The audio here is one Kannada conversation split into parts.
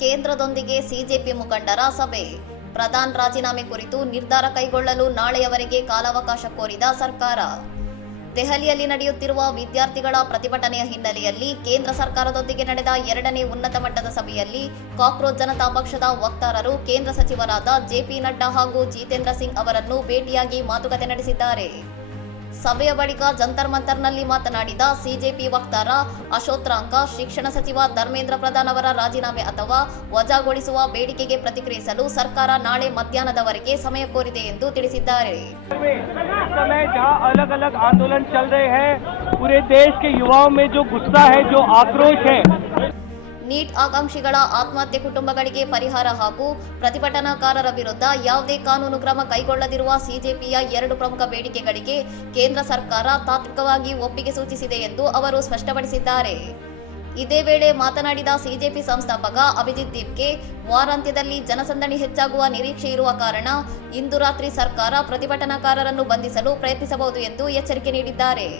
ಕೇಂದ್ರದೊಂದಿಗೆ ಸಿಜೆಪಿ ಮುಖಂಡರ ಸಭೆ. ಪ್ರಧಾನ್ ರಾಜೀನಾಮೆ ಕುರಿತು ನಿರ್ಧಾರ ಕೈಗೊಳ್ಳಲು ನಾಳೆಯವರೆಗೆ ಕಾಲಾವಕಾಶ ಕೋರಿದ ಸರ್ಕಾರ. ದೆಹಲಿಯಲ್ಲಿ ನಡೆಯುತ್ತಿರುವ ವಿದ್ಯಾರ್ಥಿಗಳ ಪ್ರತಿಭಟನೆಯ ಹಿನ್ನೆಲೆಯಲ್ಲಿ ಕೇಂದ್ರ ಸರ್ಕಾರದೊಂದಿಗೆ ನಡೆದ ಎರಡನೇ ಉನ್ನತ ಮಟ್ಟದ ಸಭೆಯಲ್ಲಿ ಕಾಕ್ರೋಚ್ ಜನತಾ ಪಕ್ಷದ ವಕ್ತಾರರು ಕೇಂದ್ರ ಸಚಿವರಾದ ಜೆಪಿ ನಡ್ಡಾ ಹಾಗೂ ಜಿತೇಂದ್ರ ಸಿಂಗ್ ಅವರನ್ನು ಭೇಟಿಯಾಗಿ ಮಾತುಕತೆ ನಡೆಸಿದ್ದಾರೆ. ಸಭೆಯ ಬಳಿಕ ಜಂತರ್ ಮಂತರ್ನಲ್ಲಿ ಮಾತನಾಡಿದ ಸಿಜೆಪಿ ವಕ್ತಾರ ಅಶೋಕ್ ರಾಂಕ, ಶಿಕ್ಷಣ ಸಚಿವ ಧರ್ಮೇಂದ್ರ ಪ್ರಧಾನ್ ಅವರ ರಾಜೀನಾಮೆ ಅಥವಾ ವಜಾಗೊಳಿಸುವ ಬೇಡಿಕೆಗೆ ಪ್ರತಿಕ್ರಿಯಿಸಲು ಸರ್ಕಾರ ನಾಳೆ ಮಧ್ಯಾಹ್ನದವರೆಗೆ ಸಮಯ ಕೋರಿದೆ ಎಂದು ತಿಳಿಸಿದ್ದಾರೆ. अलग अलग आंदोलन चल रहे हैं, पूरे देश के युवाओं में जो गुस्सा है, जो आक्रोश है, ನೀಟ್ ಆಕಾಂಕ್ಷಿಗಳ ಆತ್ಮಹತ್ಯೆ ಕುಟುಂಬಗಳಿಗೆ ಪರಿಹಾರ ಹಾಗೂ ಪ್ರತಿಭಟನಾಕಾರರ ವಿರುದ್ಧ ಯಾವುದೇ ಕಾನೂನು ಕ್ರಮ ಕೈಗೊಳ್ಳದಿರುವ ಸಿಜೆಪಿಯ ಎರಡು ಪ್ರಮುಖ ಬೇಡಿಕೆಗಳಿಗೆ ಕೇಂದ್ರ ಸರ್ಕಾರ ತಾತ್ವಿಕವಾಗಿ ಒಪ್ಪಿಗೆ ಸೂಚಿಸಿದೆ ಎಂದು ಅವರು ಸ್ಪಷ್ಟಪಡಿಸಿದ್ದಾರೆ. ಇದೇ ವೇಳೆ ಮಾತನಾಡಿದ ಸಿಜೆಪಿ ಸಂಸ್ಥಾಪಕ ಅಭಿಜಿತ್ ದೀಪ್ಗೆ, ವಾರಾಂತ್ಯದಲ್ಲಿ ಜನಸಂದಣಿ ಹೆಚ್ಚಾಗುವ ನಿರೀಕ್ಷೆ ಇರುವ ಕಾರಣ ಇಂದು ರಾತ್ರಿ ಸರ್ಕಾರ ಪ್ರತಿಭಟನಾಕಾರರನ್ನು ಬಂಧಿಸಲು ಪ್ರಯತ್ನಿಸಬಹುದು ಎಂದು ಎಚ್ಚರಿಕೆ ನೀಡಿದ್ದಾರೆ.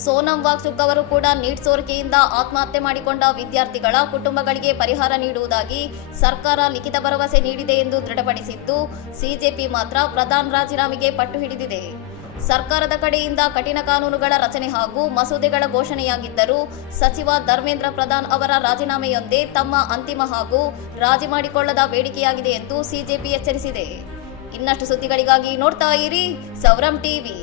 ಸೋನಂ ವಾಂಗ್ಚುಕ್ ಅವರು ಕೂಡ ನೀಟ್ ಸೋರಿಕೆಯಿಂದ ಆತ್ಮಹತ್ಯೆ ಮಾಡಿಕೊಂಡ ವಿದ್ಯಾರ್ಥಿಗಳ ಕುಟುಂಬಗಳಿಗೆ ಪರಿಹಾರ ನೀಡುವುದಾಗಿ ಸರ್ಕಾರ ಲಿಖಿತ ಭರವಸೆ ನೀಡಿದೆ ಎಂದು ದೃಢಪಡಿಸಿದ್ದು, ಸಿಜೆಪಿ ಮಾತ್ರ ಪ್ರಧಾನ್ ರಾಜೀನಾಮೆಗೆ ಪಟ್ಟು ಹಿಡಿದಿದೆ. ಸರ್ಕಾರದ ಕಡೆಯಿಂದ ಕಠಿಣ ಕಾನೂನುಗಳ ರಚನೆ ಹಾಗೂ ಮಸೂದೆಗಳ ಘೋಷಣೆಯಾಗಿದ್ದರೂ ಸಚಿವ ಧರ್ಮೇಂದ್ರ ಪ್ರಧಾನ್ ಅವರ ರಾಜೀನಾಮೆಯೊಂದೇ ತಮ್ಮ ಅಂತಿಮ ಹಾಗೂ ರಾಜಿ ಮಾಡಿಕೊಳ್ಳದ ಬೇಡಿಕೆಯಾಗಿದೆ ಎಂದು ಸಿಜೆಪಿ ಎಚ್ಚರಿಸಿದೆ. ಇನ್ನಷ್ಟು ಸುದ್ದಿಗಳಿಗಾಗಿ ನೋಡ್ತಾ ಇರಿ ಸೌರಂ ಟಿವಿ.